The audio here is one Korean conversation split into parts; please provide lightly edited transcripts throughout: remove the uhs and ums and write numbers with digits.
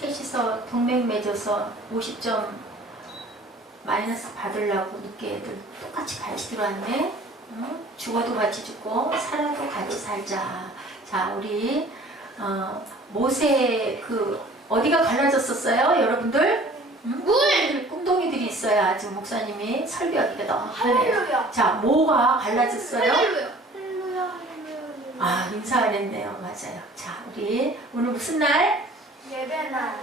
셋이서 동맹 맺어서 50점 마이너스 받으려고 늦게 애들 똑같이 같이 들어왔네. 응? 죽어도 같이 죽고 살아도 같이 살자. 자, 우리 모세 어디가 갈라졌었어요, 여러분들? 응? 물! 꿈동이들이 있어요. 아주 목사님이 설교하기가 너무 할렐루야. 편해요. 자, 뭐가 갈라졌어요? 할렐루야. 아, 인사 안 했네요. 맞아요. 자, 우리 오늘 무슨 날? 예배날.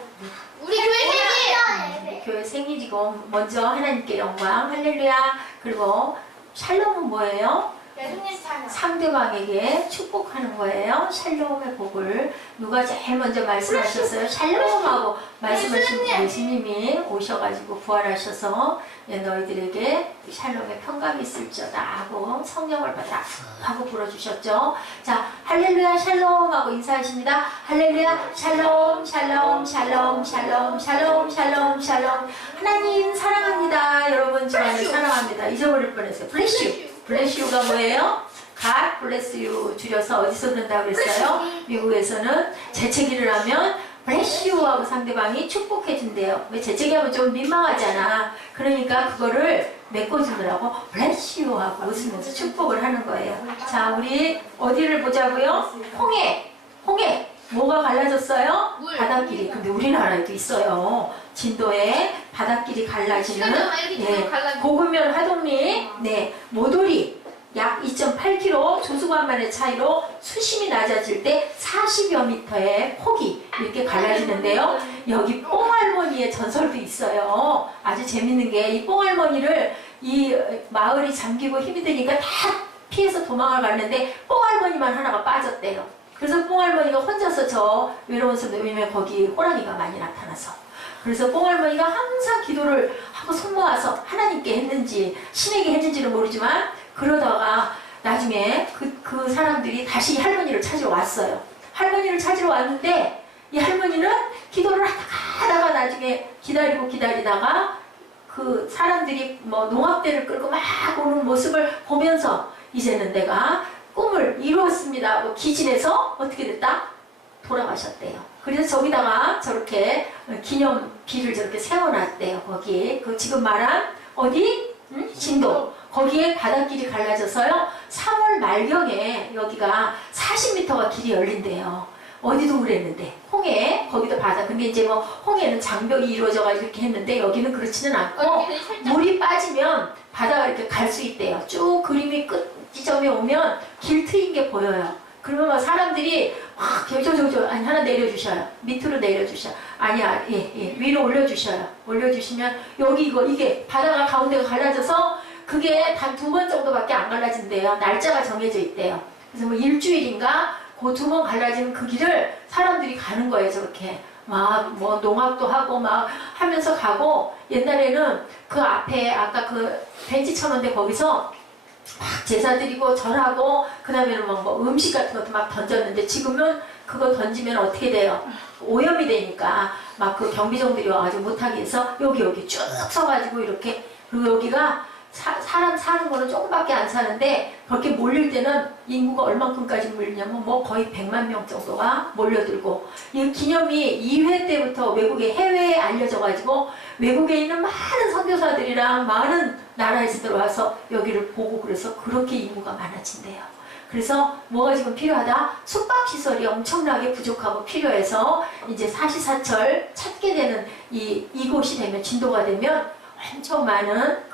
우리 교회 생일! 교회 생일이고 먼저 하나님께 영광, 할렐루야. 그리고 샬롬은 뭐예요? 예수님 찬양. 상대방에게 축복하는 거예요. 샬롬의 복을 누가 제일 먼저 말씀하셨어요? 샬롬하고 말씀하신 예수님이 오셔가지고 부활하셔서 너희들에게 샬롬의 평강이 있을지어다 하고 성령을 받아 하고 불어주셨죠. 자, 할렐루야 샬롬 하고 인사하십니다. 할렐루야 샬롬 샬롬 샬롬 샬롬 샬롬 샬롬 샬롬. 하나님 사랑합니다. 여러분 주만을 사랑합니다. 잊어버릴 뻔했어요. 블레시유. 블레시유가 뭐예요? God bless you 줄여서 어디서 그런다고 그랬어요? 미국에서는 재채기를 하면 bless you 하고 상대방이 축복해 준대요. 왜 재채기 하면 좀 민망하잖아. 그러니까 그거를 메꿔주느라고 bless you 하고 웃으면서 축복을 하는 거예요. 자, 우리 어디를 보자고요? 홍해 뭐가 갈라졌어요? 물. 바닷길이. 근데 우리나라에도 있어요. 진도에 바닷길이 갈라지는 고구면 화동리 모돌이 약 2.8km 조수관만의 차이로 수심이 낮아질 때 40여 미터의 폭이 이렇게 갈라지는데요. 여기 뽕할머니의 전설도 있어요. 아주 재밌는 게 이 뽕할머니를 이 마을이 잠기고 힘이 드니까 다 피해서 도망을 갔는데 뽕할머니만 하나가 빠졌대요. 그래서 뽕할머니가 혼자서 저 외로운 섬에, 왜냐면 거기 호랑이가 많이 나타나서, 그래서 뽕할머니가 항상 기도를 하고 손 모아서 하나님께 했는지 신에게 했는지는 모르지만 그러다가 나중에 그 사람들이 다시 할머니를 찾으러 왔어요. 할머니를 찾으러 왔는데 이 할머니는 기도를 하다가 나중에 기다리다가 그 사람들이 뭐 농악대를 끌고 막 오는 모습을 보면서 이제는 내가 꿈을 이루었습니다 하고 기진해서 어떻게 됐다? 돌아가셨대요. 그래서 저기다가 저렇게 기념비를 저렇게 세워놨대요. 거기 지금 말한 어디? 진도. 거기에 바닷길이 갈라져서요. 3월 말경에 여기가 40m가 길이 열린대요. 어디도 그랬는데 홍해 거기도 바다. 근데 이제 뭐 홍해는 장벽이 이루어져가지고 이렇게 했는데 여기는 그렇지는 않고 물이 빠지면 바다가 이렇게 갈 수 있대요. 쭉 그림이 끝 지점에 오면 길 트인 게 보여요. 그러면 막 사람들이 막 아니 하나 내려주셔요. 밑으로 내려주셔. 아니야, 위로 올려주셔요. 올려주시면 여기 이게 바다가 가운데가 갈라져서 그게 단 2번 정도밖에 안 갈라진대요. 날짜가 정해져 있대요. 그래서 뭐 일주일인가 그 2번 갈라지는 그 길을 사람들이 가는 거예요. 저렇게 막 뭐 농악도 하고 막 하면서 가고, 옛날에는 그 앞에 아까 그 벤치 쳐놓은데 거기서 막 제사 드리고 절하고 그 다음에는 뭐 음식 같은 것도 막 던졌는데 지금은 그거 던지면 어떻게 돼요? 오염이 되니까 막 그 경비정들이 와가지고 못하게 해서 여기 쭉 서가지고 이렇게, 그리고 여기가 사람 사는 거는 조금밖에 안 사는데 그렇게 몰릴 때는 인구가 얼만큼까지 몰리냐면 뭐 거의 100만 명 정도가 몰려들고, 이 기념이 2회 때부터 외국에 해외에 알려져가지고 외국에 있는 많은 선교사들이랑 많은 나라에서 들어와서 여기를 보고, 그래서 그렇게 인구가 많아진대요. 그래서 뭐가 지금 필요하다? 숙박시설이 엄청나게 부족하고 필요해서 이제 사시사철 찾게 되는 이곳이 되면, 진도가 되면 엄청 많은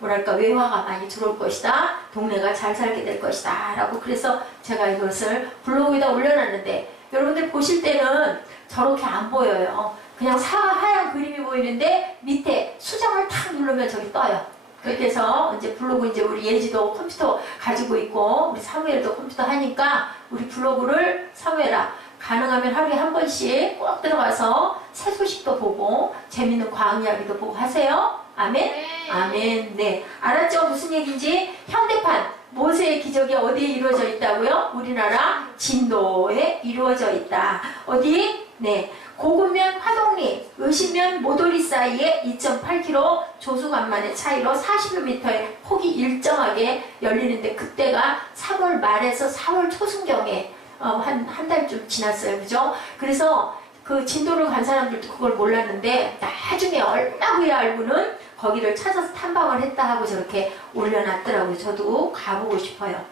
뭐랄까 외화가 많이 들어올 것이다. 동네가 잘 살게 될 것이다 라고, 그래서 제가 이것을 블로그에다 올려놨는데 여러분들 보실 때는 저렇게 안 보여요. 그냥 하얀 그림이 보이는데 밑에 수정을 탁 누르면 저기 떠요. 그렇게 해서 이제 블로그, 이제 우리 예지도 컴퓨터 가지고 있고 우리 사무엘도 컴퓨터 하니까 우리 블로그를 사무엘아 가능하면 하루에 한 번씩 꼭 들어가서 새 소식도 보고 재밌는 과학 이야기도 보고 하세요. 아멘? 네. 아멘. 네. 알았죠? 무슨 얘기인지? 현대판 모세의 기적이 어디에 이루어져 있다고요? 우리나라 진도에 이루어져 있다. 어디? 네. 고구면 화동리, 의심면 모돌이 사이에 2.8km 조수간만의 차이로 40여 미터의 폭이 일정하게 열리는데, 그때가 3월 말에서 4월 초순경에 한 달쯤 지났어요. 그죠? 그래서 그 진도를 간 사람들도 그걸 몰랐는데 나중에 얼마 후에 알고는 거기를 찾아서 탐방을 했다 하고 저렇게 올려놨더라고요. 저도 가보고 싶어요.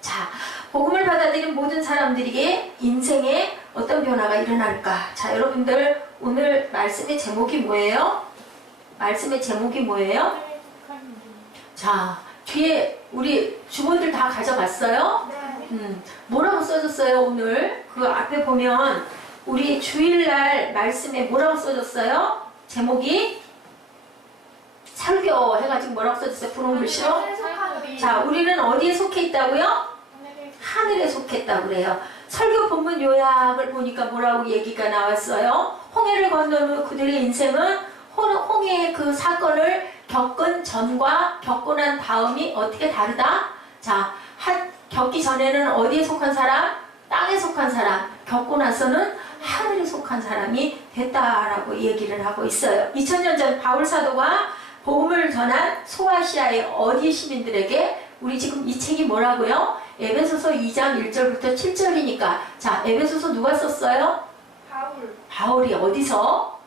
자, 복음을 받아들인 모든 사람들에게 인생에 어떤 변화가 일어날까? 자, 여러분들 오늘 말씀의 제목이 뭐예요? 말씀의 제목이 뭐예요? 자, 뒤에 우리 주보들 다 가져갔어요? 네. 뭐라고 써졌어요 오늘? 그 앞에 보면 우리 주일날 말씀에 뭐라고 써졌어요? 제목이 설교 해가지고 뭐라고 써졌어요? 분홍 글씨로? 자, 우리는 어디에 속해 있다고요? 하늘에 속했다고 그래요. 설교 본문 요약을 보니까 뭐라고 얘기가 나왔어요? 홍해를 건넌 후 그들의 인생은 홍해의 그 사건을 겪은 전과 겪고 난 다음이 어떻게 다르다? 자, 겪기 전에는 어디에 속한 사람? 땅에 속한 사람. 겪고 나서는 하늘에 속한 사람이 됐다라고 얘기를 하고 있어요. 2000년 전 바울 사도가 복음을 전한 소아시아의 어디 시민들에게 우리 지금 이 책이 뭐라고요? 에베소서 2장 1절부터 7절이니까 자, 에베소서 누가 썼어요? 바울이 어디서?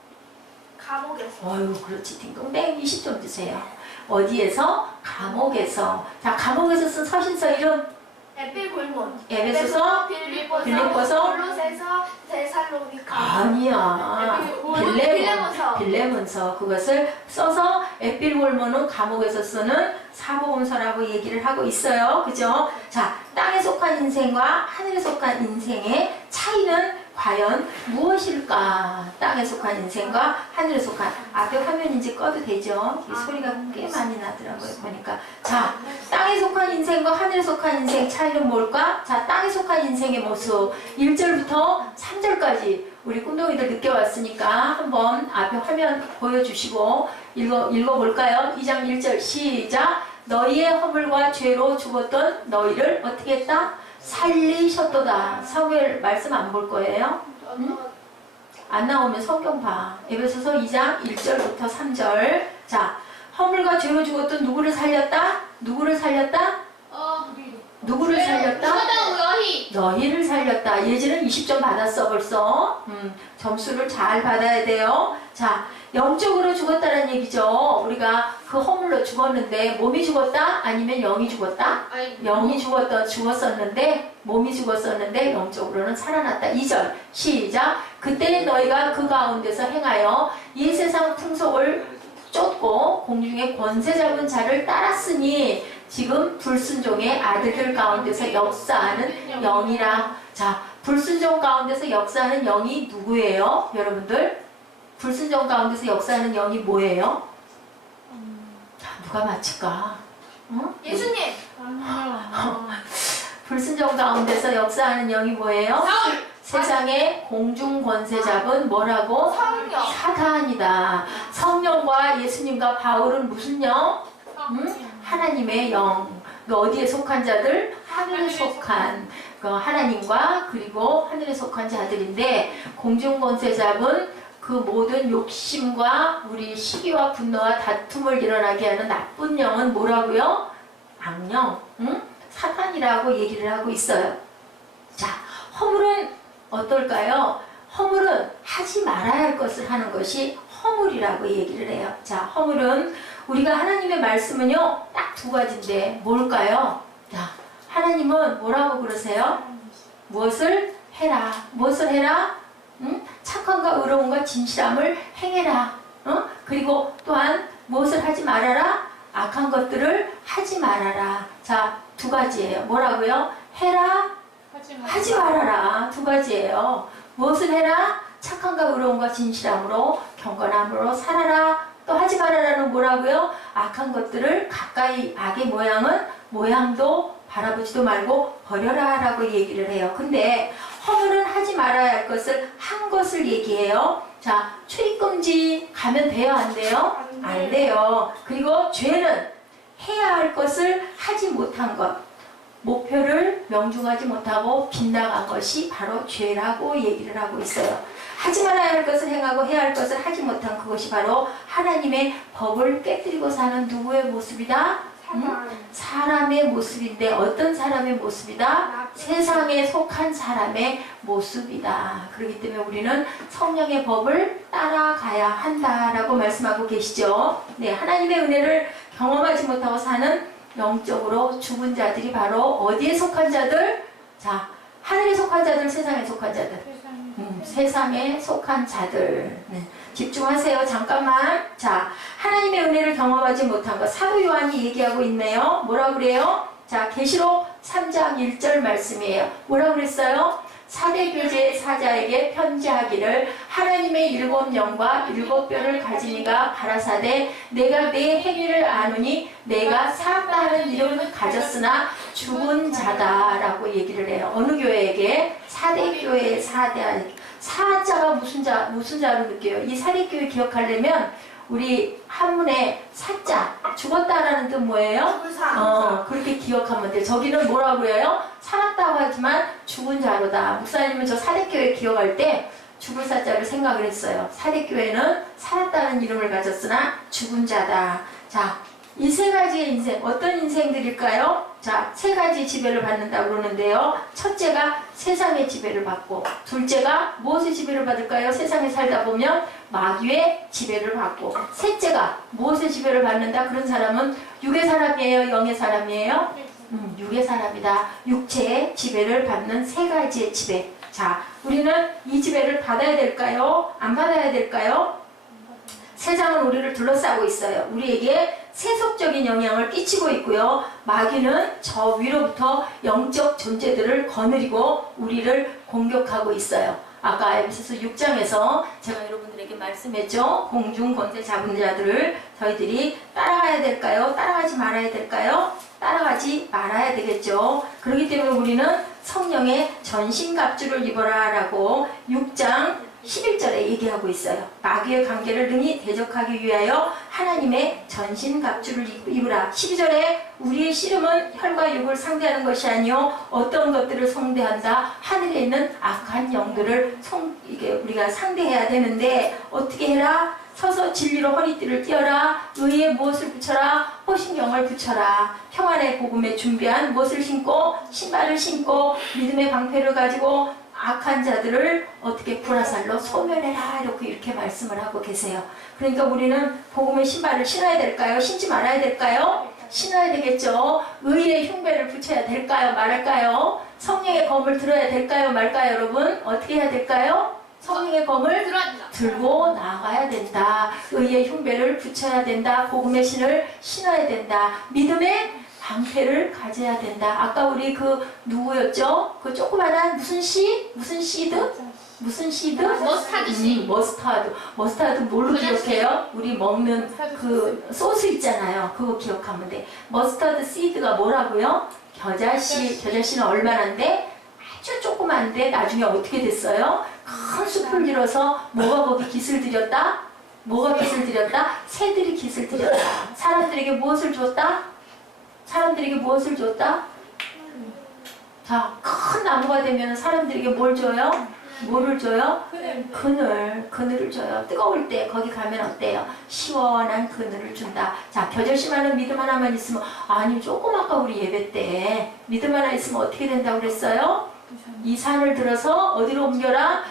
감옥에서. 어휴, 그렇지. 딩동댕 20점 주세요. 어디에서? 감옥에서. 자, 감옥에서 쓴 서신서 이름? 에필골몬. 에베소서, 빌립보서, 골로새서, 데살로니가. 아니야. 빌레몬서. 그것을 써서 에필골몬은 감옥에서 쓰는 사복음서라고 얘기를 하고 있어요. 그죠? 자, 땅에 속한 인생과 하늘에 속한 인생의 차이는 과연 무엇일까? 땅에 속한 인생과 하늘에 속한 앞에 화면 이제 꺼도 되죠? 이 소리가 꽤 많이 나더라고요. 보니까 자, 땅에 속한 인생과 하늘에 속한 인생 차이는 뭘까? 자, 땅에 속한 인생의 모습 1절부터 3절까지 우리 꿈동이들 늦게 왔으니까 한번 앞에 화면 보여주시고 읽어볼까요? 2장 1절 시작. 너희의 허물과 죄로 죽었던 너희를 어떻게 했다? 살리셨도다. 사무엘 말씀 안 볼 거예요? 응? 안 나오면 성경 봐. 에베소서 2장 1절부터 3절. 자, 허물과 죄로 죽었던 누구를 살렸다? 누구를 살렸다? 누구를 살렸다? 너희를 살렸다. 예지는 20점 받았어 벌써. 점수를 잘 받아야 돼요. 자, 영적으로 죽었다는 얘기죠. 우리가 그 허물로 죽었는데 몸이 죽었다? 아니면 영이 죽었다? 영이 죽었었는데 몸이 죽었었는데 영적으로는 살아났다. 2절 시작. 그때 너희가 그 가운데서 행하여 이 세상 풍속을 쫓고 공중의 권세 잡은 자를 따랐으니 지금 불순종의 아들들 가운데서 역사하는 영이라. 자, 불순종 가운데서 역사하는 영이 누구예요? 여러분들? 불순종 가운데서 역사하는 영이 뭐예요? 자, 누가 맞힐까? 응? 예수님. 불순종 가운데서 역사하는 영이 뭐예요? 세상의 공중 권세 잡은 뭐라고? 성령. 사탄이다. 성령과 예수님과 바울은 무슨 영? 하나님의 영. 그 어디에 속한 자들? 하늘에 속한 그 하나님과 그리고 하늘에 속한 자들인데 공중 권세 잡은 그 모든 욕심과 우리 시기와 분노와 다툼을 일어나게 하는 나쁜 영은 뭐라고요? 악령, 사탄이라고 얘기를 하고 있어요. 자, 허물은 어떨까요? 허물은 하지 말아야 할 것을 하는 것이 허물이라고 얘기를 해요. 자, 허물은 우리가 하나님의 말씀은요, 딱 두 가지인데 뭘까요? 자, 하나님은 뭐라고 그러세요? 무엇을 해라. 무엇을 해라? 착함과 의로움과 진실함을 행해라. 그리고 또한 무엇을 하지 말아라? 악한 것들을 하지 말아라. 자, 두 가지예요. 뭐라고요? 해라, 하지 말아라. 두 가지예요. 무엇을 해라? 착함과 의로움과 진실함으로 경건함으로 살아라. 또 하지 말아라는 뭐라고요? 악한 것들을 가까이 악의 모양도 바라보지도 말고 버려라 라고 얘기를 해요. 근데 허물은 하지 말아야 할 것을 한 것을 얘기해요. 자, 출입금지 가면 돼요? 안 돼요? 안 돼요. 그리고 죄는 해야 할 것을 하지 못한 것, 목표를 명중하지 못하고 빗나간 것이 바로 죄라고 얘기를 하고 있어요. 하지 말아야 할 것을 행하고 해야 할 것을 하지 못한 그것이 바로 하나님의 법을 깨뜨리고 사는 누구의 모습이다? 사람의 모습인데 어떤 사람의 모습이다? 세상에 속한 사람의 모습이다. 그렇기 때문에 우리는 성령의 법을 따라가야 한다라고 말씀하고 계시죠. 네, 하나님의 은혜를 경험하지 못하고 사는 영적으로 죽은 자들이 바로 어디에 속한 자들? 자, 하늘에 속한 자들, 세상에 속한 자들. 세상에 속한 자들. 네. 집중하세요. 잠깐만. 자, 하나님의 은혜를 경험하지 못한 것. 사도 요한이 얘기하고 있네요. 뭐라고 그래요? 자, 계시록 3장 1절 말씀이에요. 뭐라고 그랬어요? 사대 교제의 사자에게 편지하기를 하나님의 7영과 7뼈를 가진 이가 가라사대 내가 내 행위를 아노니 내가 사악다 하는 이름을 가졌으나 죽은 자다라고 얘기를 해요. 어느 교회에게? 사대 교회의 사자가 무슨 자로 느껴요? 이 사대 교회 기억하려면 우리 한문에 사자 죽었다라는 뜻 뭐예요? 그렇게 기억하면 돼. 저기는 뭐라고 해요? 살았다고 하지만 죽은 자로다. 목사님은 저 사대교회 기억할 때 죽을 사자를 생각을 했어요. 사대교회는 살았다는 이름을 가졌으나 죽은 자다. 자, 이 세 가지의 인생, 어떤 인생들일까요? 자, 세 가지 지배를 받는다고 그러는데요. 첫째가 세상의 지배를 받고, 둘째가 무엇의 지배를 받을까요? 세상에 살다 보면 마귀의 지배를 받고, 셋째가 무엇의 지배를 받는다? 그런 사람은 육의 사람이에요? 영의 사람이에요? 육의 사람이다. 육체의 지배를 받는 세 가지의 지배. 자, 우리는 이 지배를 받아야 될까요? 안 받아야 될까요? 세상은 우리를 둘러싸고 있어요. 우리에게 세속적인 영향을 끼치고 있고요. 마귀는 저 위로부터 영적 존재들을 거느리고 우리를 공격하고 있어요. 아까 에베소서 6장에서 제가 여러분들에게 말씀했죠. 공중 권세 잡은 자들을 저희들이 따라가야 될까요? 따라가지 말아야 될까요? 따라가지 말아야 되겠죠. 그렇기 때문에 우리는 성령의 전신갑주를 입어라 라고 6장 11절에 얘기하고 있어요. 마귀의 관계를 능히 대적하기 위하여 하나님의 전신갑주를 입으라. 12절에 우리의 씨름은 혈과 육을 상대하는 것이 아니요 어떤 것들을 상대한다. 하늘에 있는 악한 영들을 이게 우리가 상대해야 되는데 어떻게 해라? 서서 진리로 허리띠를 띄어라. 의에 무엇을 붙여라? 호신경을 붙여라. 평안의 복음에 준비한 무엇을 신고? 신발을 신고 믿음의 방패를 가지고 악한 자들을 어떻게 불화살로 소멸해라. 이렇게 말씀을 하고 계세요. 그러니까 우리는 복음의 신발을 신어야 될까요? 신지 말아야 될까요? 신어야 되겠죠. 의의 흉배를 붙여야 될까요? 말할까요? 성령의 검을 들어야 될까요? 말까요? 여러분 어떻게 해야 될까요? 성령의 검을 들고 나가야 된다. 의의 흉배를 붙여야 된다. 복음의 신을 신어야 된다. 믿음의 방패를 가져야 된다. 아까 우리 그 누구였죠? 그 조그만한 무슨 씨? 무슨 씨드? 무슨 씨드? 머스타드 씨. 머스타드. 머스타드 뭘로 기억해요? 우리 먹는 그 소스 있잖아요. 그거 기억하면 돼. 머스타드 씨드가 뭐라고요? 겨자씨. 겨자씨는 얼마나인데? 아주 조그만데 나중에 어떻게 됐어요? 큰 숲을 들여서 뭐가 거기 깃을 들였다? 뭐가 깃을 들였다? 새들이 깃을 들였다. 사람들에게 무엇을 줬다? 사람들에게 무엇을 줬다? 자, 큰 나무가 되면 사람들에게 뭘 줘요? 뭐를 줘요? 그늘을 줘요. 뜨거울 때 거기 가면 어때요? 시원한 그늘을 준다. 자, 겨절심하는 믿음 하나만 있으면 아니 조금 아까 우리 예배 때 믿음 하나 있으면 어떻게 된다고 그랬어요? 이 산을 들어서 어디로 옮겨라?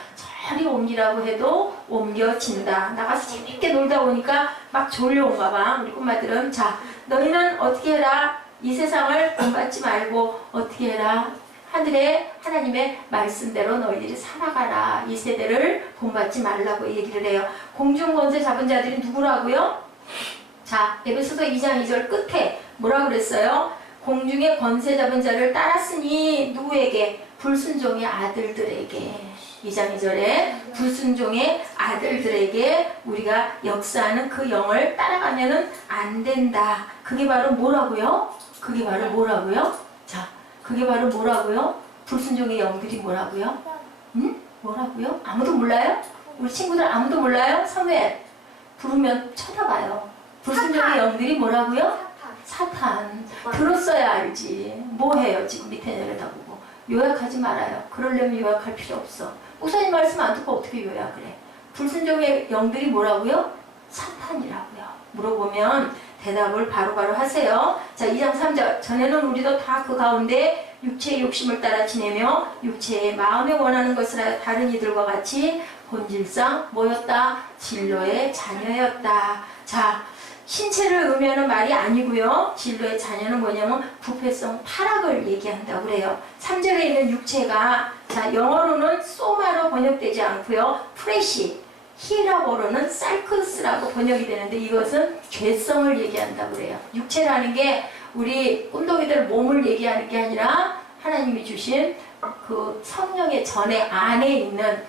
저리 옮기라고 해도 옮겨진다. 나가서 재밌게 놀다 보니까 막 졸려온가 봐. 우리 꼬마들은. 자, 너희는 어떻게 해라? 이 세상을 본받지 말고 어떻게 해라? 하늘에 하나님의 말씀대로 너희들이 살아가라. 이 세대를 본받지 말라고 얘기를 해요. 공중 권세 잡은 자들이 누구라고요? 자, 에베소서 2장 2절 끝에 뭐라고 그랬어요? 공중의 권세 잡은 자를 따랐으니 누구에게? 불순종의 아들들에게. 2장 2절에 불순종의 아들들에게 우리가 역사하는 그 영을 따라가면은 안 된다. 그게 바로 뭐라고요? 그게 바로 뭐라고요? 자, 그게 바로 뭐라고요? 불순종의 영들이 뭐라고요? 뭐라고요? 아무도 몰라요? 우리 친구들 아무도 몰라요? 사무엘 부르면 쳐다봐요. 불순종의 영들이 뭐라고요? 사탄. 들었어야 알지. 뭐 해요? 지금 밑에 내려다보고. 요약하지 말아요. 그러려면 요약할 필요 없어. 목사님 말씀 안 듣고 어떻게 요약을 해? 불순종의 영들이 뭐라고요? 사탄이라고요. 물어보면 대답을 바로바로 하세요. 자, 2장 3절. 전에는 우리도 다 그 가운데 육체의 욕심을 따라 지내며 육체의 마음에 원하는 것을 하여 다른 이들과 같이 본질상 뭐였다? 진로의 자녀였다. 자, 신체를 의미하는 말이 아니고요. 진로의 자녀는 뭐냐면 부패성 타락을 얘기한다고 그래요. 3절에 있는 육체가 자 영어로는 소마로 번역되지 않고요. 프레시, 히라보로는 살크스라고 번역이 되는데 이것은 죄성을 얘기한다고 그래요. 육체라는 게 우리 꾼덕이들 몸을 얘기하는 게 아니라 하나님이 주신 그 성령의 전에 안에 있는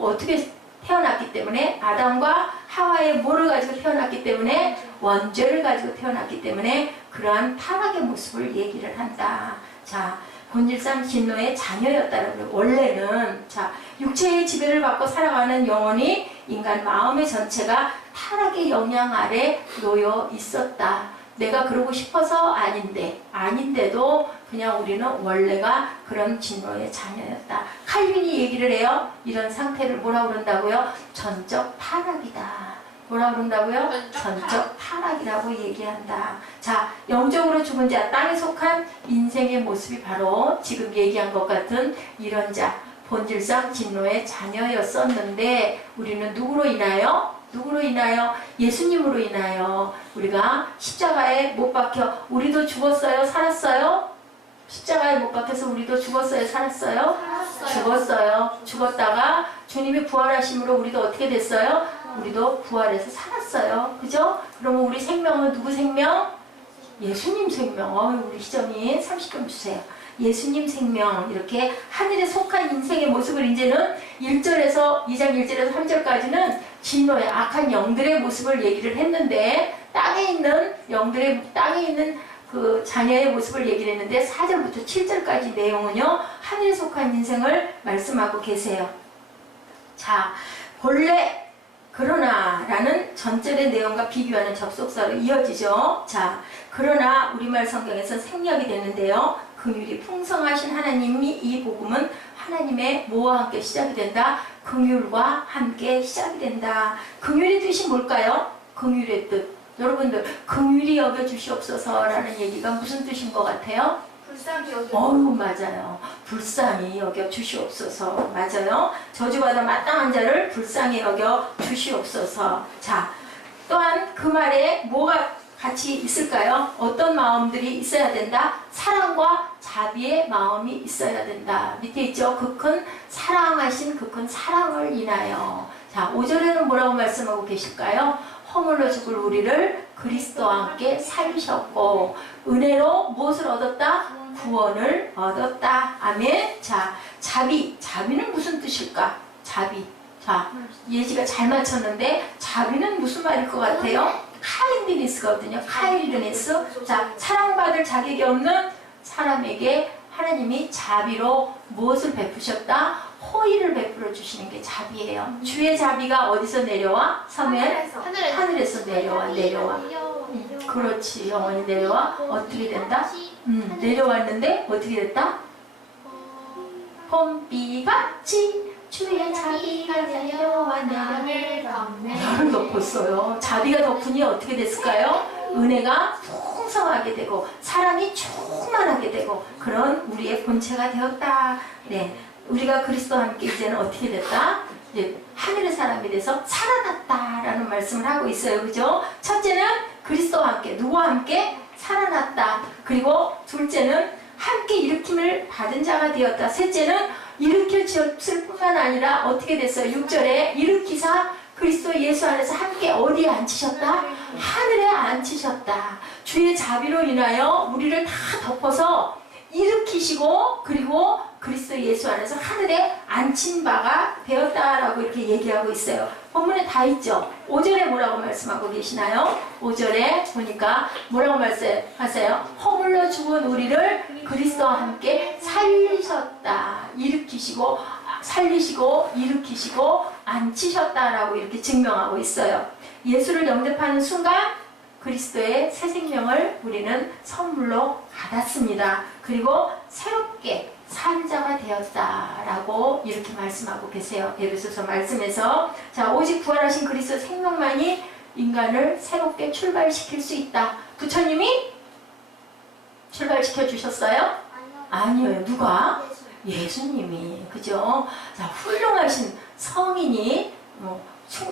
어떻게 태어났기 때문에 아담과 하와의 뭐를 가지고 태어났기 때문에 원죄를 가지고 태어났기 때문에 그러한 타락의 모습을 얘기를 한다. 자, 본질상 진노의 자녀였다는 거예요. 원래는 자 육체의 지배를 받고 살아가는 영혼이 인간 마음의 전체가 타락의 영향 아래 놓여 있었다. 내가 그러고 싶어서 아닌데도 그냥 우리는 원래가 그런 진노의 자녀였다. 칼빈이 얘기를 해요. 이런 상태를 뭐라고 그런다고요? 전적 타락이다. 뭐라고 그런다고요? 전적 타락이라고 얘기한다. 자, 영적으로 죽은 자, 땅에 속한 인생의 모습이 바로 지금 얘기한 것 같은 이런 자, 본질상 진노의 자녀였었는데 우리는 누구로 인하여? 누구로 인하여? 예수님으로 인하여 우리가 십자가에 못 박혀 우리도 죽었어요? 살았어요? 십자가에 못 박혀서 우리도 죽었어요? 살았어요? 죽었어요. 죽었다가 주님이 부활하심으로 우리도 어떻게 됐어요? 우리도 부활해서 살았어요. 그죠? 그러면 우리 생명은 누구 생명? 예수님 생명. 우리 희정이 30점 주세요. 예수님 생명. 이렇게 하늘에 속한 인생의 모습을 이제는 1절에서 2장 1절에서 3절까지는 진노의 악한 영들의 모습을 얘기를 했는데 땅에 있는 그 자녀의 모습을 얘기를 했는데 4절부터 7절까지 내용은요 하늘에 속한 인생을 말씀하고 계세요. 자, 본래 그러나 라는 전절의 내용과 비교하는 접속사로 이어지죠. 자, 그러나 우리말 성경에서 생략이 되는데요. 긍휼이 풍성하신 하나님이 이 복음은 하나님의 뭐와 함께 시작이 된다? 긍휼과 함께 시작이 된다. 긍휼의 뜻이 뭘까요? 긍휼의 뜻. 여러분들 긍휼히 여겨주시옵소서라는 얘기가 무슨 뜻인 것 같아요? 불쌍히 여겨. 맞아요. 불쌍히 여겨 주시옵소서. 맞아요. 저주받아 마땅한 자를 불쌍히 여겨 주시옵소서. 자, 또한 그 말에 뭐가 같이 있을까요? 어떤 마음들이 있어야 된다? 사랑과 자비의 마음이 있어야 된다. 밑에 있죠? 그 큰 사랑하신 그 큰 사랑을 인하여. 자, 5절에는 뭐라고 말씀하고 계실까요? 허물로 죽을 우리를 그리스도와 함께 살리셨고 은혜로 무엇을 얻었다? 구원을 얻었다. 아멘. 자, 자비는 무슨 뜻일까? 자비. 자, 예지가 잘 맞췄는데 자비는 무슨 말일 것 같아요? 카인드니스거든요. 카인드니스. 자, 사랑받을 자격이 없는 사람에게 하나님이 자비로 무엇을 베푸셨다? 호의를 베풀어 주시는 게 자비예요. 주의 자비가 어디서 내려와? 사무엘? 하늘에서 내려와. 그렇지. 영원히 내려와. 어떻게 된다? 내려왔는데 어떻게 됐다? 봄비같이 주의 자비가 내려와 나를 덮었어요. 자비가 덮으니 어떻게 됐을까요? 은혜가 풍성하게 되고 사랑이 충만하게 되고 그런 우리의 본체가 되었다. 네, 우리가 그리스도와 함께 이제는 어떻게 됐다? 이제 하늘의 사람이 돼서 살아났다라는 말씀을 하고 있어요. 그죠? 첫째는 그리스도와 함께, 누구와 함께? 살아났다. 그리고 둘째는 함께 일으킴을 받은 자가 되었다. 셋째는 일으켜 주었을 뿐만 아니라 어떻게 됐어요? 6절에 일으키사 그리스도 예수 안에서 함께 어디에 앉히셨다? 하늘에 앉히셨다. 주의 자비로 인하여 우리를 다 덮어서 일으키시고 그리고 그리스도 예수 안에서 하늘에 앉힌 바가 되었다라고 이렇게 얘기하고 있어요. 본문에 다 있죠. 5절에 뭐라고 말씀하고 계시나요? 5절에 보니까 뭐라고 말씀하세요? 허물로 죽은 우리를 그리스도와 함께 살리셨다. 일으키시고 살리시고 일으키시고 앉히셨다라고 이렇게 증명하고 있어요. 예수를 영접하는 순간 그리스도의 새 생명을 우리는 선물로 받았습니다. 그리고 새롭게 산 자가 되었다라고 이렇게 말씀하고 계세요. 에베소서 말씀에서 자, 오직 부활하신 그리스도 생명만이 인간을 새롭게 출발시킬 수 있다. 부처님이 출발시켜 주셨어요? 아니에요. 누가? 예수님이. 그죠? 자, 훌륭하신 성인이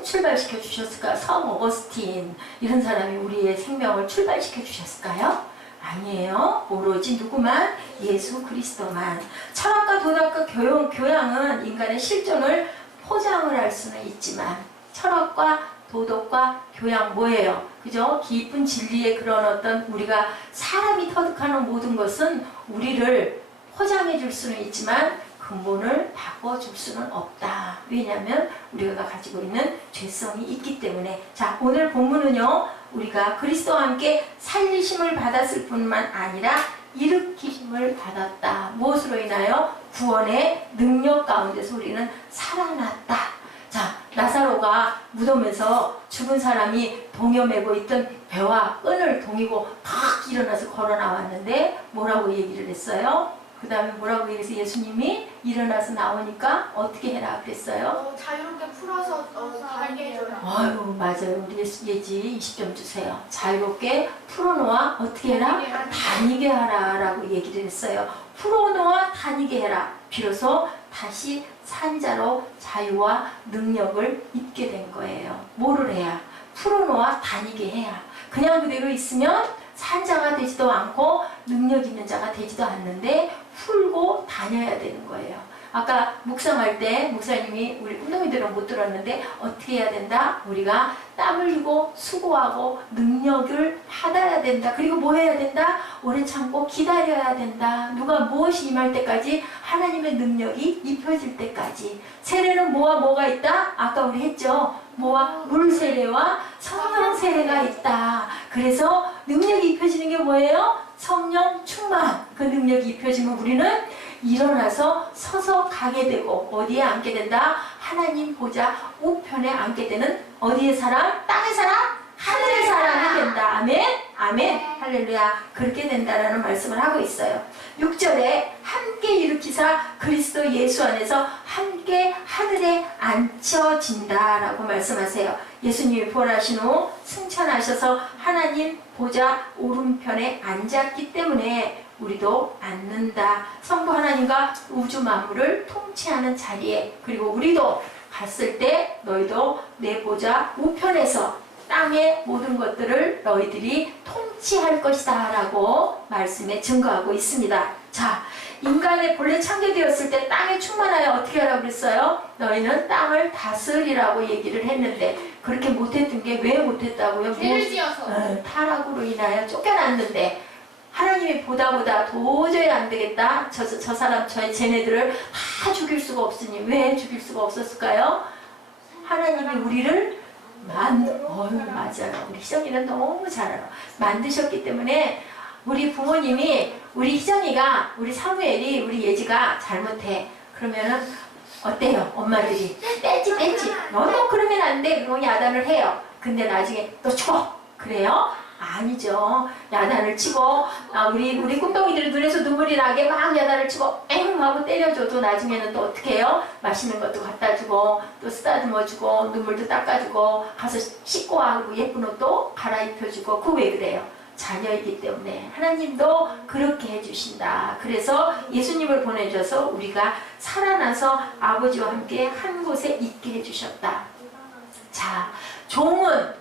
출발시켜 주셨을까? 성 어거스틴 이런 사람이 우리의 생명을 출발시켜 주셨을까요? 아니에요. 오로지 누구만? 예수 그리스도만. 철학과 도덕과 교양은 인간의 실존을 포장을 할 수는 있지만 철학과 도덕과 교양 뭐예요? 그죠? 깊은 진리의 그런 어떤 우리가 사람이 터득하는 모든 것은 우리를 포장해 줄 수는 있지만 근본을 바꿔줄 수는 없다. 왜냐하면 우리가 가지고 있는 죄성이 있기 때문에. 자, 오늘 본문은요, 우리가 그리스도와 함께 살리심을 받았을 뿐만 아니라 일으키심을 받았다. 무엇으로 인하여? 구원의 능력 가운데서 우리는 살아났다. 자, 라사로가 무덤에서 죽은 사람이 동여 매고 있던 배와 끈을 동이고 탁 일어나서 걸어 나왔는데 뭐라고 얘기를 했어요? 그 다음에 뭐라고 얘기해서 예수님이 일어나서 나오니까 어떻게 해라 그랬어요? 자유롭게 풀어서 달게 해줘라. 아유, 맞아요. 우리 예지 20점 주세요. 자유롭게 풀어놓아 어떻게 해라? 다니게 하라 라고 얘기를 했어요. 풀어놓아 다니게 해라. 비로소 다시 산자로 자유와 능력을 입게 된 거예요. 뭐를 해야? 풀어놓아 다니게 해야. 그냥 그대로 있으면 산자가 되지도 않고 능력 있는 자가 되지도 않는데 풀고 다녀야 되는 거예요. 아까 묵상할 때 목사님이 우리 운동이들은 못 들었는데 어떻게 해야 된다? 우리가 땀 흘리고 수고하고 능력을 받아야 된다. 그리고 뭐 해야 된다? 오래 참고 기다려야 된다. 누가 무엇이 임할 때까지? 하나님의 능력이 입혀질 때까지. 세례는 뭐가 있다? 아까 우리 했죠. 물 세례와 성령 세례가 있다. 그래서 능력이 입혀지는 게 뭐예요? 성령 충만. 그 능력이 입혀지면 우리는 일어나서 서서 가게 되고 어디에 앉게 된다? 하나님 보좌 우편에 앉게 되는 어디의 사람? 땅의 사람? 하늘의 사람이 된다. 아멘? 아멘. 할렐루야. 그렇게 된다라는 말씀을 하고 있어요. 6절에 함께 일으키사 그리스도 예수 안에서 함께 하늘에 앉혀진다라고 말씀하세요. 예수님이 부활하신 후 승천하셔서 하나님 보좌 오른편에 앉았기 때문에 우리도 앉는다. 성부 하나님과 우주 만물을 통치하는 자리에, 그리고 우리도 갔을 때 너희도 내 보좌 우편에서 땅의 모든 것들을 너희들이 통치할 것이다 라고 말씀에 증거하고 있습니다. 자, 인간의 본래 창조되었을 때 땅에 충만하여 어떻게 하라고 그랬어요? 너희는 땅을 다스리라고 얘기를 했는데 그렇게 못했던 게 왜 못했다고요? 죄를 지어서. 타락으로 인하여 쫓겨났는데 하나님이 보다 도저히 안 되겠다. 저 사람 쟤네들을 다 죽일 수가 없으니 왜 죽일 수가 없었을까요? 하나님이 우리를 맞아요. 우리 희정이는 너무 잘 알아. 만드셨기 때문에 우리 부모님이 우리 희정이가 우리 사무엘이 우리 예지가 잘못해. 그러면은 어때요? 엄마들이 떼지. 너도 그러면 안 돼. 그러면 야단을 해요. 근데 나중에 너 죽어. 그래요? 아니죠. 야단을 치고 우리 꿈덩이들 눈에서 눈물이 나게 막 야단을 치고 엥 하고 때려줘도 나중에는 또 어떻게 해요? 맛있는 것도 갖다 주고 또 쓰다듬어 주고 눈물도 닦아주고 가서 씻고 하고 예쁜 옷도 갈아입혀주고. 그거 왜 그래요? 자녀이기 때문에 하나님도 그렇게 해주신다. 그래서 예수님을 보내줘서 우리가 살아나서 아버지와 함께 한 곳에 있게 해주셨다. 자, 종은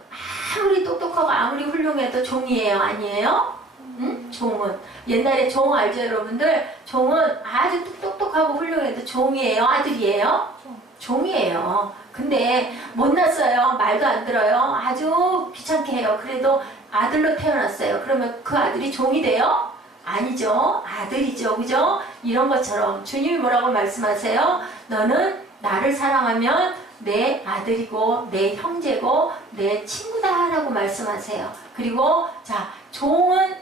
아무리 똑똑하고 아무리 훌륭해도 종이에요, 아니에요? 응? 종은 옛날에 종 알죠, 여러분들? 종은 아주 똑똑하고 훌륭해도 종이에요, 아들이에요? 종이에요. 근데 못났어요, 말도 안 들어요, 아주 귀찮게 해요. 그래도 아들로 태어났어요. 그러면 그 아들이 종이 돼요? 아니죠, 아들이죠, 그죠? 이런 것처럼 주님이 뭐라고 말씀하세요? 너는 나를 사랑하면 내 아들이고 내 형제고 내 친구다 라고 말씀하세요. 그리고 자, 종은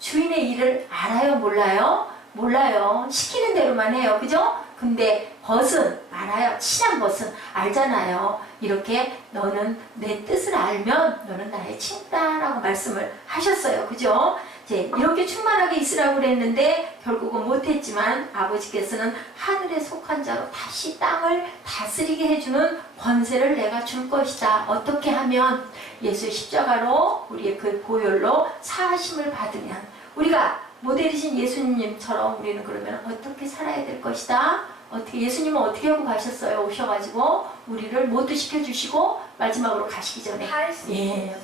주인의 일을 알아요, 몰라요? 몰라요. 시키는 대로만 해요, 그죠? 근데 벗은 알아요. 친한 벗은 알잖아요. 이렇게 너는 내 뜻을 알면 너는 나의 친구다 라고 말씀을 하셨어요, 그죠? 이제 이렇게 충만하게 있으라고 그랬는데 결국은 못했지만 아버지께서는 하늘에 속한 자로 다시 땅을 다스리게 해주는 권세를 내가 줄 것이다. 어떻게 하면? 예수의 십자가로 우리의 그 보혈로 사하심을 받으면. 우리가 모델이신 예수님처럼 우리는 그러면 어떻게 살아야 될 것이다. 어떻게 예수님은 어떻게 하고 가셨어요? 오셔가지고 우리를 모두 시켜주시고 마지막으로 가시기 전에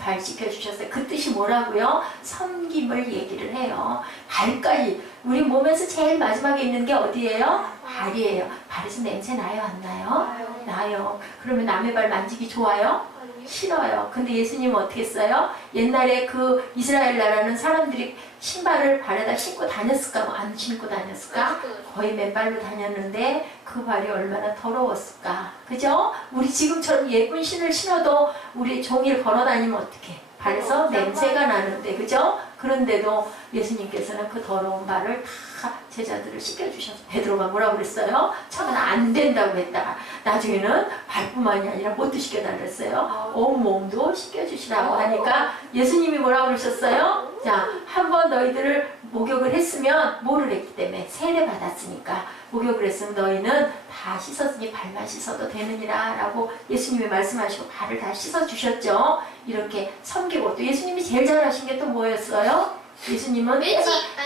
발 씻겨주셨어요. 그 뜻이 뭐라고요? 섬김을 얘기를 해요. 발까지 우리 몸에서 제일 마지막에 있는 게 어디예요? 발이에요. 발에서 냄새 나요? 안 나요? 나요. 그러면 남의 발 만지기 좋아요? 싫어요. 근데 예수님은 어떻게 했어요? 옛날에 그 이스라엘 나라는 사람들이 신발을 발에다 신고 다녔을까? 안 신고 다녔을까? 거의 맨발로 다녔는데 그 발이 얼마나 더러웠을까? 그죠? 우리 지금처럼 예쁜 신을 신어도 우리 종일 걸어 다니면 어떡해? 발에서 냄새가 나는데, 그죠? 그런데도 예수님께서는 그 더러운 발을 다 제자들을 씻겨주셔서 베드로가 뭐라고 그랬어요? 처음에는 안 된다고 했다가 나중에는 발뿐만이 아니라 못도 씻겨달랬어요. 온몸도 씻겨주시라고 하니까 예수님이 뭐라고 그러셨어요? 자, 한번 너희들을 목욕을 했으면 뭐를 했기 때문에 세례 받았으니까 목욕을 했으면 너희는 다 씻었으니 발만 씻어도 되느니라 라고 예수님이 말씀하시고 발을 다 씻어주셨죠. 이렇게 섬기고 또 예수님이 제일 잘하신 게 또 뭐였어요? 예수님은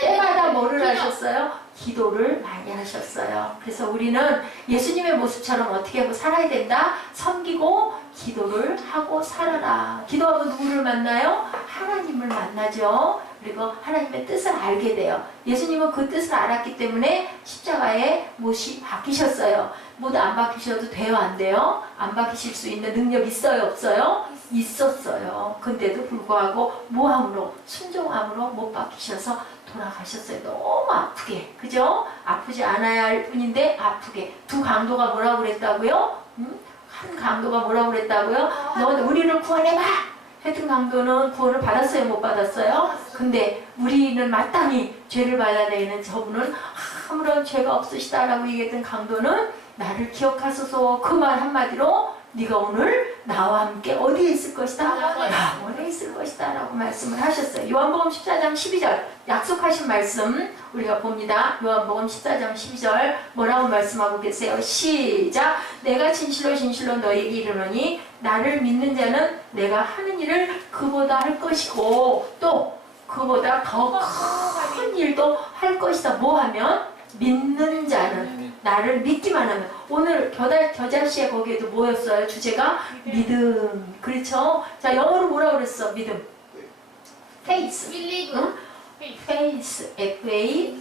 때마다 뭐를 하셨어요? 기도를 많이 하셨어요. 그래서 우리는 예수님의 모습처럼 어떻게 하고 살아야 된다? 섬기고 기도를 하고 살아라. 기도하면 누구를 만나요? 하나님을 만나죠. 그리고 하나님의 뜻을 알게 돼요. 예수님은 그 뜻을 알았기 때문에 십자가에 못이 박히셨어요. 못 안 박히셔도 돼요? 안 돼요? 안 박히실 수 있는 능력 있어요? 없어요? 있었어요. 근데도 불구하고 모함으로 순종함으로 못 박히셔서 돌아가셨어요. 너무 아프게. 그죠? 아프지 않아야 할 뿐인데 아프게. 두 강도가 뭐라고 그랬다고요? 한 강도가 뭐라고 그랬다고요? 넌 우리를 구원해봐! 했던 강도는 구원을 받았어요? 못 받았어요? 근데 우리는 마땅히 죄를 받아야 되는 저분은 아무런 죄가 없으시다라고 얘기했던 강도는 나를 기억하소서. 그 말 한마디로 네가 오늘 나와 함께 어디에 있을 것이다? 영원에 있을 것이다 라고 말씀을 하셨어요. 요한복음 14장 12절 약속하신 말씀 우리가 봅니다. 요한복음 14장 12절 뭐라고 말씀하고 계세요? 시작! 내가 진실로 진실로 너희에게 이르노니 나를 믿는 자는 내가 하는 일을 그보다 할 것이고 또 그보다 더 큰 일도 할 것이다. 뭐 하면? 믿는 자는 나를 믿기만 하면. 오늘 겨자씨에 거기에도 뭐였어요? 주제가 믿음. 그렇죠? 자, 영어로 뭐라고 그랬어? 믿음. faith. 응? faith.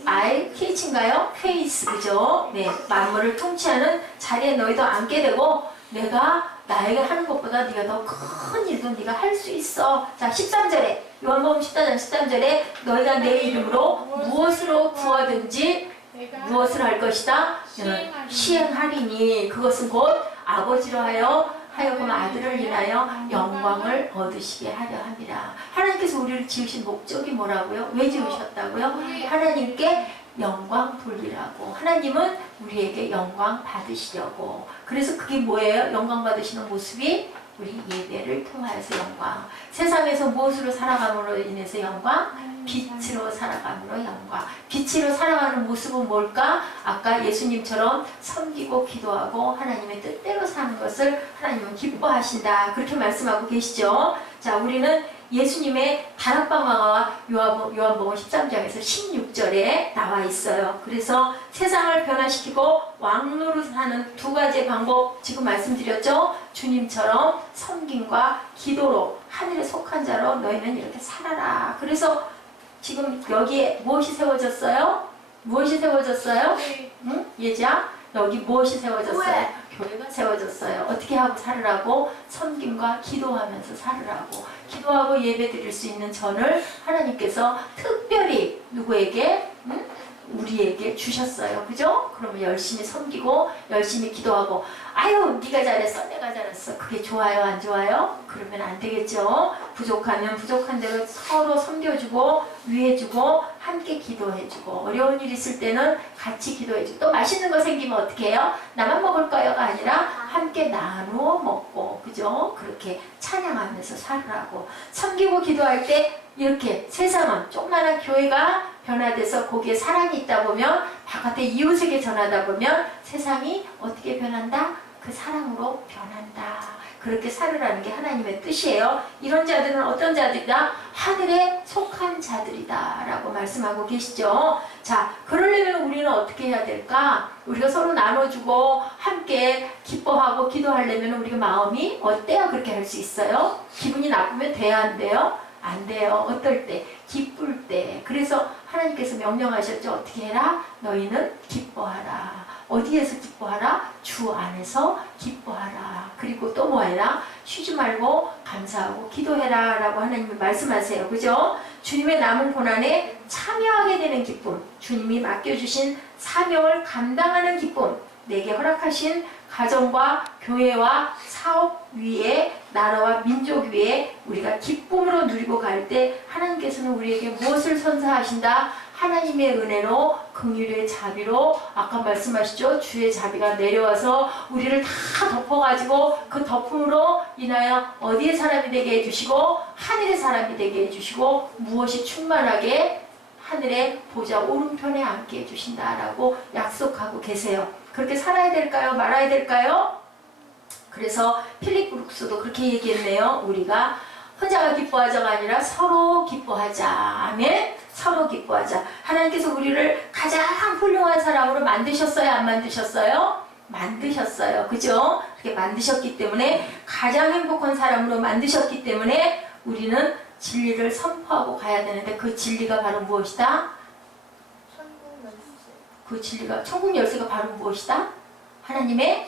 F-A-I-Th인가요? faith. 그죠? 네. 만물을 통치하는 자리에 너희도 앉게 되고 내가 나에게 하는 것보다 네가 더 큰 일도 네가 할 수 있어. 자, 13절에 요한복음 14장 13절에 너희가 내 이름으로 무엇으로 구하든지 무엇을 할 것이다? 시행하리니 그것은 곧 아버지로 하여금 아들을 인하여 영광을 얻으시게 하려 함이라. 하나님께서 우리를 지으신 목적이 뭐라고요? 왜 지으셨다고요? 하나님께 영광 돌리라고. 하나님은 우리에게 영광 받으시려고. 그래서 그게 뭐예요? 영광 받으시는 모습이 우리 예배를 통하여서 영광. 세상에서 무엇으로 살아감으로 인해서 영광? 빛으로 살아감으로 영광. 빛으로 살아가는 모습은 뭘까? 아까 예수님처럼 섬기고 기도하고 하나님의 뜻대로 사는 것을 하나님은 기뻐하신다. 그렇게 말씀하고 계시죠. 자, 우리는 예수님의 다락방화가 요한복음 13장에서 16절에 나와 있어요. 그래서 세상을 변화시키고 왕노로 사는 두 가지의 방법 지금 말씀드렸죠. 주님처럼 섬김과 기도로 하늘에 속한 자로 너희는 이렇게 살아라. 그래서 지금 여기에 무엇이 세워졌어요? 무엇이 세워졌어요? 응? 예지야? 여기 무엇이 세워졌어요? 교회가 세워졌어요. 어떻게 하고 살으라고? 섬김과 기도하면서 살으라고. 기도하고 예배 드릴 수 있는 전을 하나님께서 특별히 누구에게? 응? 우리에게 주셨어요. 그죠? 그러면 열심히 섬기고 열심히 기도하고 아유 네가 잘했어 내가 잘했어 그게 좋아요 안 좋아요? 그러면 안 되겠죠. 부족하면 부족한 대로 서로 섬겨주고 위해주고 함께 기도해주고 어려운 일 있을 때는 같이 기도해주고 또 맛있는 거 생기면 어떻게 해요? 나만 먹을 거요가 아니라 함께 나누어 먹고 그죠? 그렇게 찬양하면서 살으라고. 섬기고 기도할 때 이렇게 세상은 조그마한 교회가 변화돼서 거기에 사랑이 있다 보면 바깥에 이웃에게 전하다 보면 세상이 어떻게 변한다? 그 사랑으로 변한다. 그렇게 살으라는 게 하나님의 뜻이에요. 이런 자들은 어떤 자들이다? 하늘에 속한 자들이다 라고 말씀하고 계시죠. 자, 그러려면 우리는 어떻게 해야 될까? 우리가 서로 나눠주고 함께 기뻐하고 기도하려면 우리가 마음이 어때야 그렇게 할 수 있어요? 기분이 나쁘면 돼야 안 돼요? 안 돼요. 어떨 때? 기쁠 때. 그래서 하나님께서 명령하셨죠. 어떻게 해라? 너희는 기뻐하라. 어디에서 기뻐하라? 주 안에서 기뻐하라. 그리고 또 뭐 해라? 쉬지 말고 감사하고 기도해라 라고 하나님이 말씀하세요. 그죠? 주님의 남은 고난에 참여하게 되는 기쁨, 주님이 맡겨주신 사명을 감당하는 기쁨, 내게 허락하신 가정과 교회와 사업 위에, 나라와 민족 위에 우리가 기쁨으로 누리고 갈 때 하나님께서는 우리에게 무엇을 선사하신다? 하나님의 은혜로, 긍휼의 자비로, 아까 말씀하시죠? 주의 자비가 내려와서 우리를 다 덮어가지고 그 덮음으로 인하여 어디의 사람이 되게 해주시고 하늘의 사람이 되게 해주시고 무엇이 충만하게 하늘의 보좌 오른편에 앉게 해주신다라고 약속하고 계세요. 그렇게 살아야 될까요? 말아야 될까요? 그래서 필립 브룩스도 그렇게 얘기했네요. 우리가 혼자가 기뻐하자가 아니라 서로 기뻐하자. 아멘. 서로 기뻐하자. 하나님께서 우리를 가장 훌륭한 사람으로 만드셨어요? 안 만드셨어요? 만드셨어요. 그죠? 그렇게 만드셨기 때문에 가장 행복한 사람으로 만드셨기 때문에 우리는 진리를 선포하고 가야 되는데 그 진리가 바로 무엇이다? 그 진리가 천국 열쇠가 바로 무엇이다? 하나님의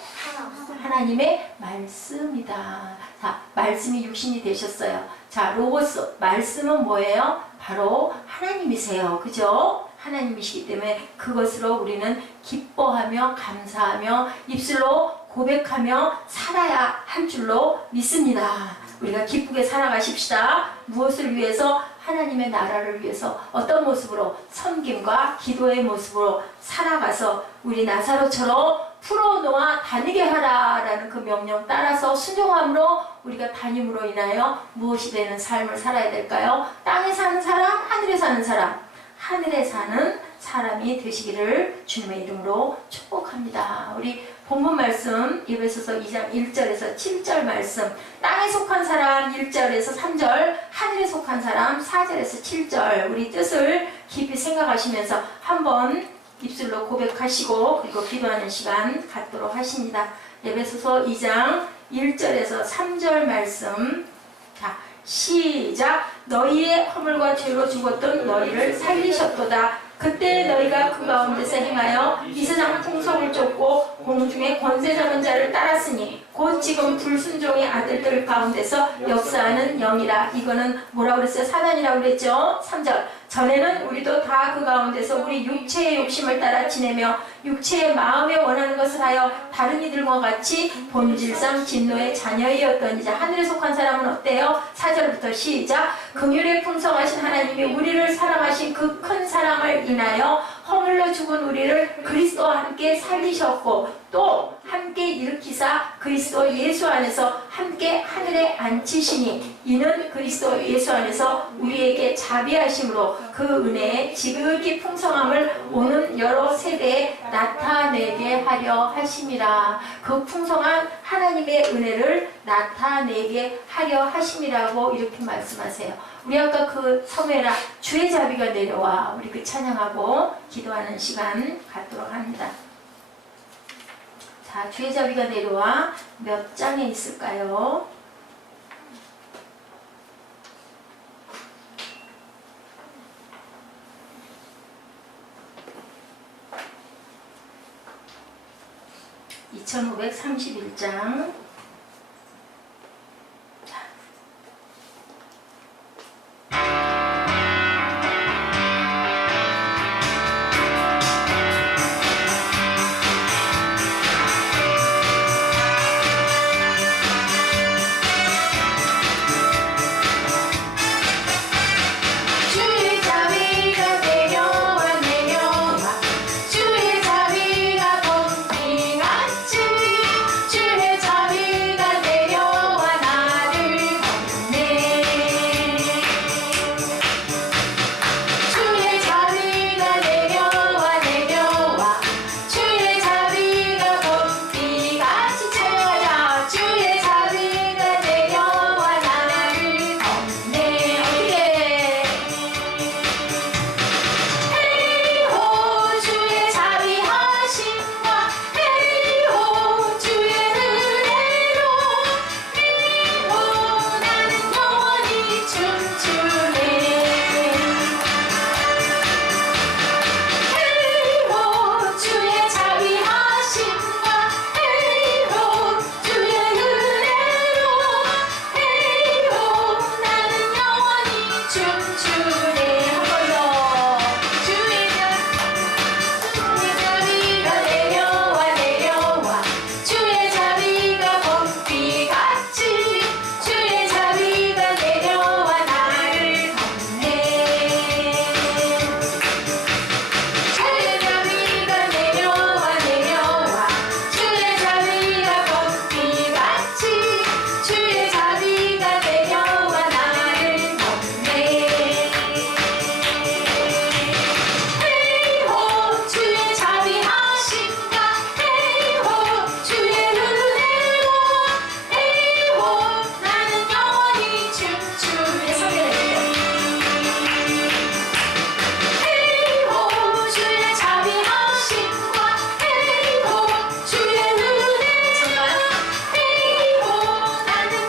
말씀이다. 자, 말씀이 육신이 되셨어요. 자, 로고스 말씀은 뭐예요? 바로 하나님이세요. 그죠? 하나님이시기 때문에 그것으로 우리는 기뻐하며 감사하며 입술로 고백하며 살아야 할 줄로 믿습니다. 우리가 기쁘게 살아가십시다. 무엇을 위해서? 하나님의 나라를 위해서 어떤 모습으로? 섬김과 기도의 모습으로 살아가서 우리 나사로처럼 풀어놓아 다니게 하라라는 그 명령 따라서 순종함으로 우리가 다님으로 인하여 무엇이 되는 삶을 살아야 될까요? 땅에 사는 사람, 하늘에 사는 사람, 하늘에 사는 사람이 되시기를 주님의 이름으로 축복합니다. 우리 본문 말씀 에베소서 2장 1절에서 7절 말씀, 땅에 속한 사람 1절에서 3절, 하늘에 속한 사람 4절에서 7절 우리 뜻을 깊이 생각하시면서 한번 입술로 고백하시고 그리고 기도하는 시간 갖도록 하십니다. 에베소서 2장 1절에서 3절 말씀. 자, 시작. 너희의 허물과 죄로 죽었던 너희를 살리셨도다. 그때 너희가 그 가운데서 행하여 이 세상 풍속을 쫓고 공중의 권세 잡은 자를 따랐으니 곧 지금 불순종의 아들들 가운데서 역사하는 영이라. 이거는 뭐라고 그랬어요? 사단이라고 그랬죠? 3절. 전에는 우리도 다 그 가운데서 우리 육체의 욕심을 따라 지내며 육체의 마음에 원하는 것을 하여 다른 이들과 같이 본질상 진노의 자녀이었더니. 하늘에 속한 사람은 어때요? 4절부터 시작. 긍휼에 풍성하신 하나님이 우리를 사랑하신 그 큰 사랑을 인하여 허물로 죽은 우리를 그리스도와 함께 살리셨고 또 함께 일으키사 그리스도 예수 안에서 함께 하늘에 앉히시니 이는 그리스도 예수 안에서 우리에게 자비하심으로 그 은혜의 지극히 풍성함을 오는 여러 세대에 나타내게 하려 하심이라. 그 풍성한 하나님의 은혜를 나타내게 하려 하심이라고 이렇게 말씀하세요. 우리 아까 그 성회라 주의 자비가 내려와 우리 그 찬양하고 기도하는 시간 갖도록 합니다. 자, 주의 자비가 내려와 몇 장에 있을까요? (2531장)